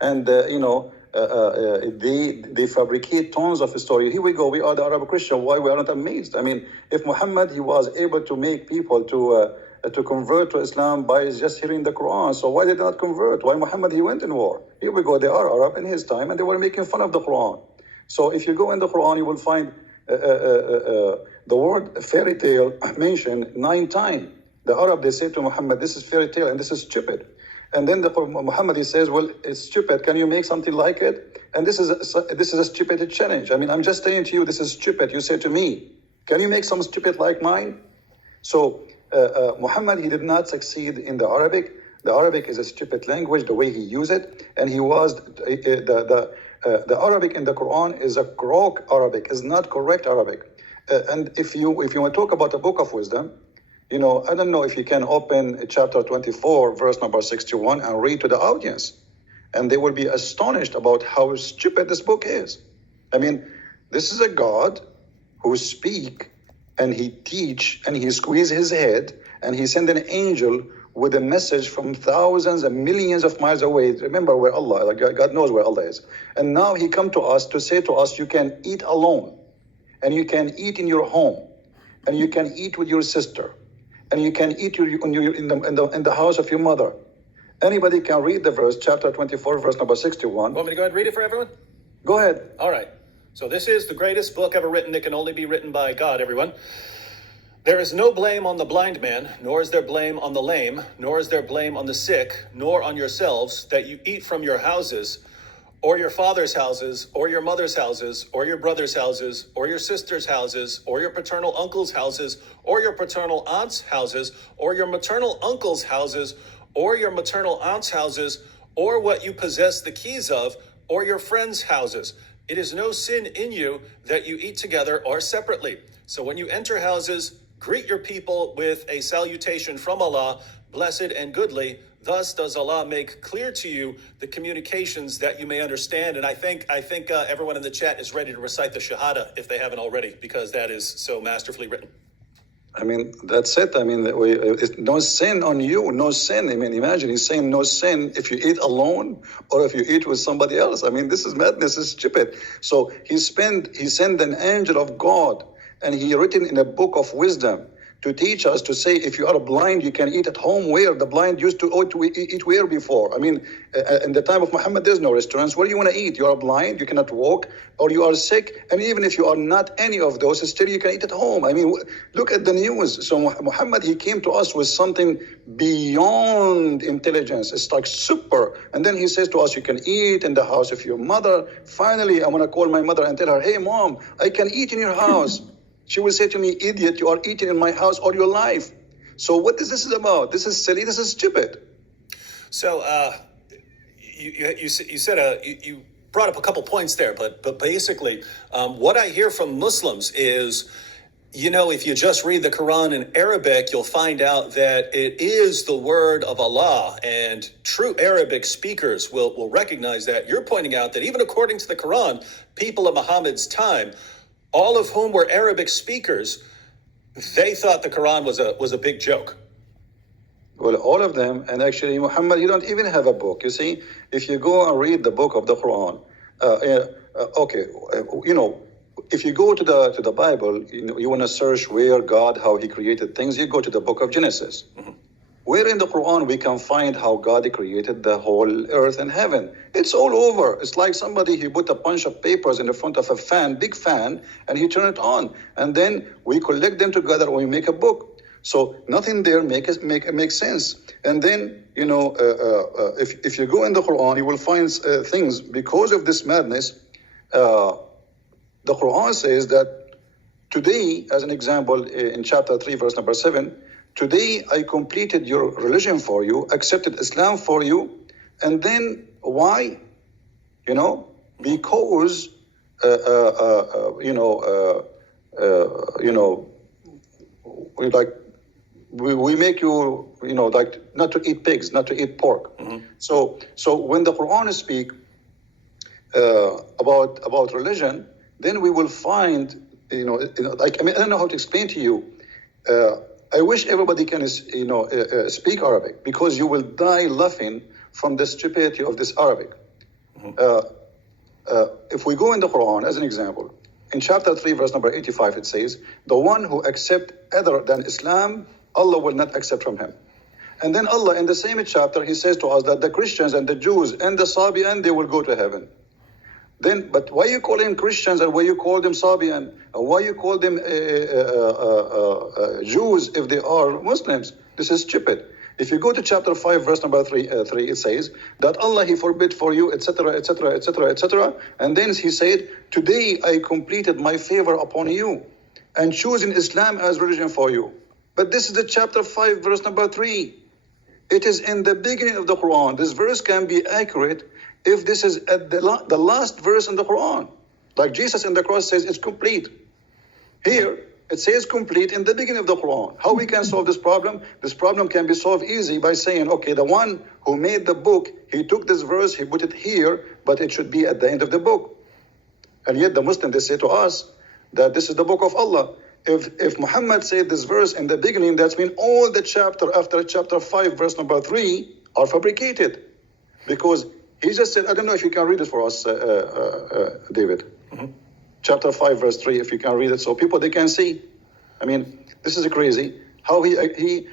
And, they fabricate tons of story. Here we go. We are the Arab Christian. Why we are not amazed? I mean, if Muhammad, he was able to make people to convert to Islam by just hearing the Quran, so why did they not convert? Why Muhammad, he went in war? Here we go. They are Arab in his time, and they were making fun of the Quran. So if you go in the Quran, you will find the word fairy tale mentioned 9 times. The Arab, they say to Muhammad, this is fairy tale and this is stupid. And then Muhammad, he says, well, it's stupid. Can you make something like it? And this is a stupid challenge. I mean, I'm just saying to you, this is stupid. You say to me, can you make some stupid like mine? So Muhammad, he did not succeed in the Arabic. The Arabic is a stupid language, the way he used it. And he was, the Arabic in the Quran is a crook Arabic, is not correct Arabic. And if you want to talk about a book of wisdom, I don't know if you can open chapter 24, verse number 61 and read to the audience. And they will be astonished about how stupid this book is. I mean, this is a God who speak and he teach and he squeeze his head and he send an angel with a message from thousands and millions of miles away. Remember where Allah, God knows where Allah is. And now he come to us to say to us, you can eat alone and you can eat in your home and you can eat with your sister. And you can eat in the house of your mother. Anybody can read the verse, chapter 24, verse number 61. Want me to go ahead and read it for everyone? Go ahead. All right. So this is the greatest book ever written. It can only be written by God, everyone. There is no blame on the blind man, nor is there blame on the lame, nor is there blame on the sick, nor on yourselves, that you eat from your houses, or your father's houses, or your mother's houses, or your brother's houses, or your sister's houses, or your paternal uncle's houses, or your paternal aunt's houses, or your maternal uncle's houses, or your maternal aunt's houses, or what you possess the keys of, or your friends' houses. It is no sin in you that you eat together or separately. So when you enter houses, greet your people with a salutation from Allah, blessed and goodly. Thus does Allah make clear to you the communications that you may understand. And I think everyone in the chat is ready to recite the Shahada if they haven't already, because that is so masterfully written. I mean, that's it. I mean, it's no sin on you, no sin. I mean, imagine he's saying no sin if you eat alone or if you eat with somebody else. I mean, this is madness, this is stupid. So he sent an angel of God and he written in a book of wisdom to teach us, to say, if you are blind, you can eat at home. Where the blind used to eat where before? I mean, in the time of Muhammad, there's no restaurants. Where do you want to eat? You are blind, you cannot walk, or you are sick. And even if you are not any of those, still you can eat at home. I mean, look at the news. So Muhammad, he came to us with something beyond intelligence. It's like super. And then he says to us, you can eat in the house of your mother. Finally, I want to call my mother and tell her, hey, mom, I can eat in your house. She will say to me, idiot, you are eating in my house all your life. So what is this about? This is silly. This is stupid. So you brought up a couple points there, but basically what I hear from Muslims is, if you just read the Quran in Arabic, you'll find out that it is the word of Allah, and true Arabic speakers will recognize that. You're pointing out that even according to the Quran, people of Muhammad's time, all of whom were Arabic speakers, they thought the Quran was a big joke. Well, all of them, and actually Muhammad, you don't even have a book. You see, if you go and read the book of the Quran, if you go to the Bible, you want to search where God, how he created things, you go to the book of Genesis. Mm-hmm. Where in the Quran we can find how God created the whole earth and heaven? It's all over. It's like somebody, he put a bunch of papers in the front of a fan, big fan, and he turned it on. And then we collect them together and we make a book. So nothing there makes sense. And then, if you go in the Quran, you will find things because of this madness. The Quran says that today, as an example, in chapter 3, verse number 7, today I completed your religion for you, accepted Islam for you, and then why? Because we make you not to eat pigs, not to eat pork. Mm-hmm. So when the Quran speak about religion, then we will find I don't know how to explain to you. I wish everybody can, speak Arabic, because you will die laughing from the stupidity of this Arabic. If we go in the Quran as an example, in chapter 3, verse number 85, it says, the one who accepts other than Islam, Allah will not accept from him. And then Allah, in the same chapter, he says to us that the Christians and the Jews and the Sabian, they will go to heaven. Then, but why you call them Christians and why you call them Sabian? Why you call them Jews if they are Muslims? This is stupid. If you go to chapter 5, verse number 3, it says that Allah, He forbid for you, etc., etc., etc., etc. And then He said, today I completed my favor upon you and choosing Islam as religion for you. But this is the chapter 5, verse number 3. It is in the beginning of the Quran. This verse can be accurate if this is at the last verse in the Quran. Like Jesus in the cross says, it's complete. Here, it says complete in the beginning of the Quran. How we can solve this problem? This problem can be solved easy by saying, okay, the one who made the book, he took this verse, he put it here, but it should be at the end of the book. And yet the Muslims, they say to us that this is the book of Allah. If Muhammad said this verse in the beginning, that means all the chapter after chapter 5, verse number 3 are fabricated. Because he just said, I don't know if you can read it for us, David. Mm-hmm. Chapter 5, verse 3, if you can read it, so people, they can see. I mean, this is crazy. How he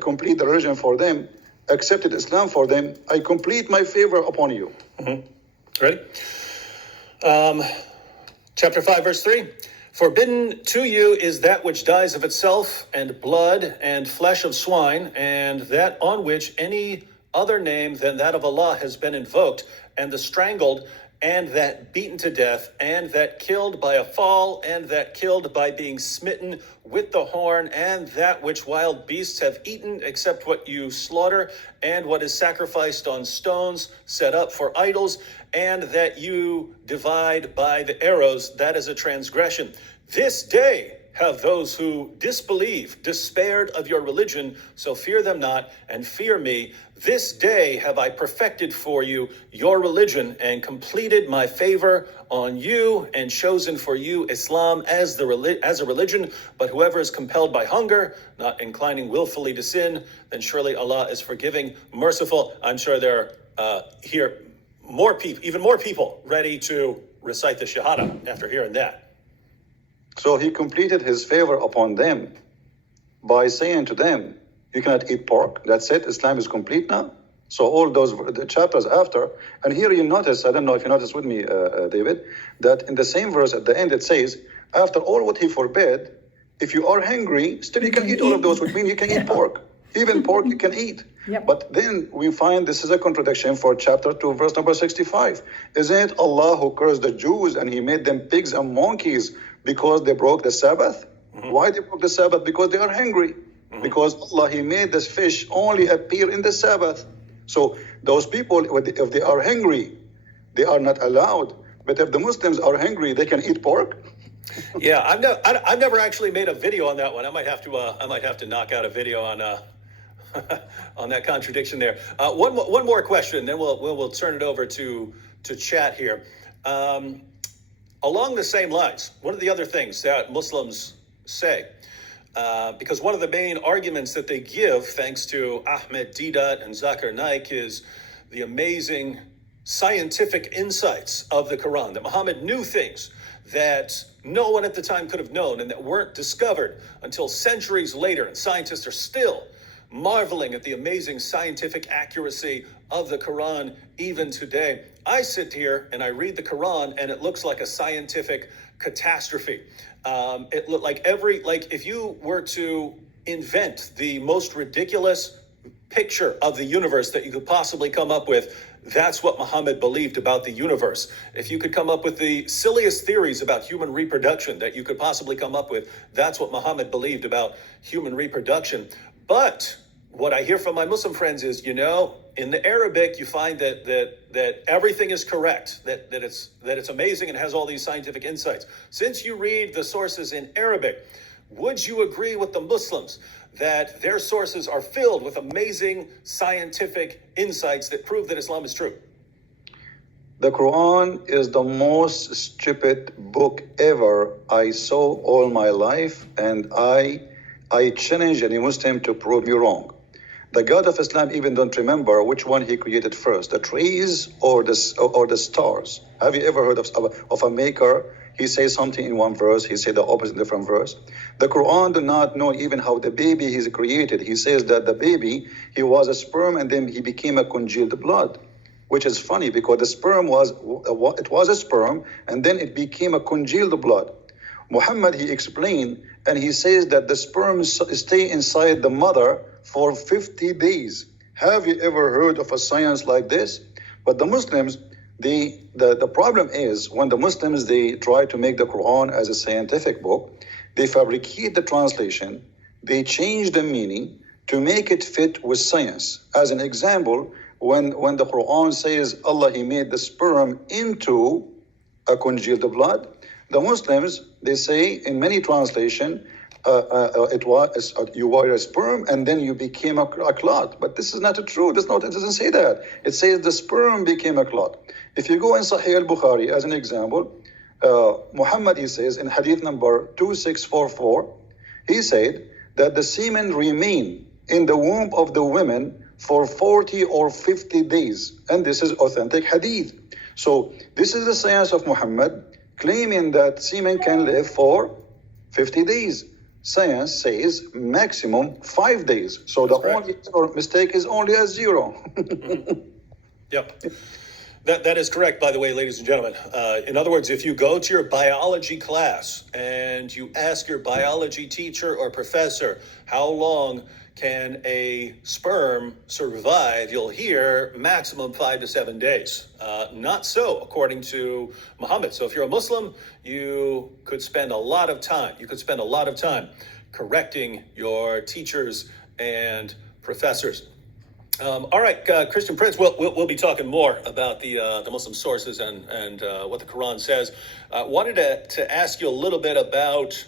complete the religion for them, accepted Islam for them. I complete my favor upon you. Mm-hmm. Ready? Chapter 5, verse 3. Forbidden to you is that which dies of itself, and blood, and flesh of swine, and that on which any other name than that of Allah has been invoked, and the strangled, and that beaten to death, and that killed by a fall, and that killed by being smitten with the horn, and that which wild beasts have eaten, except what you slaughter, and what is sacrificed on stones set up for idols, and that you divide by the arrows, that is a transgression. This day have those who disbelieve despaired of your religion, so fear them not, and fear me. This day have I perfected for you your religion, and completed my favor on you, and chosen for you Islam as a religion. But whoever is compelled by hunger, not inclining willfully to sin, then surely Allah is forgiving, merciful. I'm sure there are here even more people ready to recite the Shahada after hearing that. So he completed his favor upon them by saying to them, you cannot eat pork. That's it. Islam is complete now. So all the chapters after, and here you notice, I don't know if you noticed with me, David, that in the same verse at the end it says, after all what he forbade, if you are hungry, still you can eat all of those, which means you can eat pork. Even pork you can eat. Yep. But then we find this is a contradiction for chapter 2, verse number 65. Isn't it Allah who cursed the Jews and he made them pigs and monkeys because they broke the Sabbath? Mm-hmm. Why they broke the Sabbath? Because they are hungry. Mm-hmm. Because Allah, He made this fish only appear in the Sabbath. So those people, if they are hungry, they are not allowed. But if the Muslims are hungry, they can eat pork. Yeah, I've never actually made a video on that one. I might have to knock out a video on on that contradiction there. One more question, then we'll turn it over to chat here. Along the same lines, one of the other things that Muslims say, because one of the main arguments that they give, thanks to Ahmed Deedat and Zakir Naik, is the amazing scientific insights of the Quran, that Muhammad knew things that no one at the time could have known and that weren't discovered until centuries later, and scientists are still marveling at the amazing scientific accuracy of the Quran even today. I sit here and I read the Quran and it looks like a scientific catastrophe. It looked like if you were to invent the most ridiculous picture of the universe that you could possibly come up with, that's what Muhammad believed about the universe. If you could come up with the silliest theories about human reproduction that you could possibly come up with, that's what Muhammad believed about human reproduction. But what I hear from my Muslim friends is, in the Arabic, you find that everything is correct, that it's amazing and has all these scientific insights. Since you read the sources in Arabic, would you agree with the Muslims that their sources are filled with amazing scientific insights that prove that Islam is true? The Quran is the most stupid book ever I saw all my life, and I challenge any Muslim to prove me wrong. The God of Islam even don't remember which one he created first, the trees or the stars. Have you ever heard of a maker? He says something in one verse, he said the opposite in different verse. The Quran do not know even how the baby is created. He says that the baby, he was a sperm and then he became a congealed blood, which is funny because the sperm was a sperm and then it became a congealed blood. Muhammad, he explained, and he says that the sperm stay inside the mother for 50 days. Have you ever heard of a science like this? But the Muslims, the problem is when the Muslims, they try to make the Quran as a scientific book, they fabricate the translation, they change the meaning to make it fit with science. As an example, when the Quran says Allah, he made the sperm into a congealed blood, the Muslims, they say in many translation, it was you were a sperm and then you became a clot. But this is not true. It doesn't say that. It says the sperm became a clot. If you go in Sahih al-Bukhari as an example, Muhammad, he says in hadith number 2644, he said that the semen remain in the womb of the women for 40 or 50 days. And this is authentic hadith. So this is the science of Muhammad, claiming that semen can live for 50 days. Science says maximum 5 days. So that's the only mistake is only a 0. Yep. That is correct, by the way, ladies and gentlemen. In other words, if you go to your biology class and you ask your biology teacher or professor, how long can a sperm survive, you'll hear maximum 5 to 7 days. Not so, according to Muhammad. So if you're a Muslim, you could spend a lot of time. Correcting your teachers and professors. All right, Christian Prince, we'll be talking more about the Muslim sources and what the Quran says. Wanted to ask you a little bit about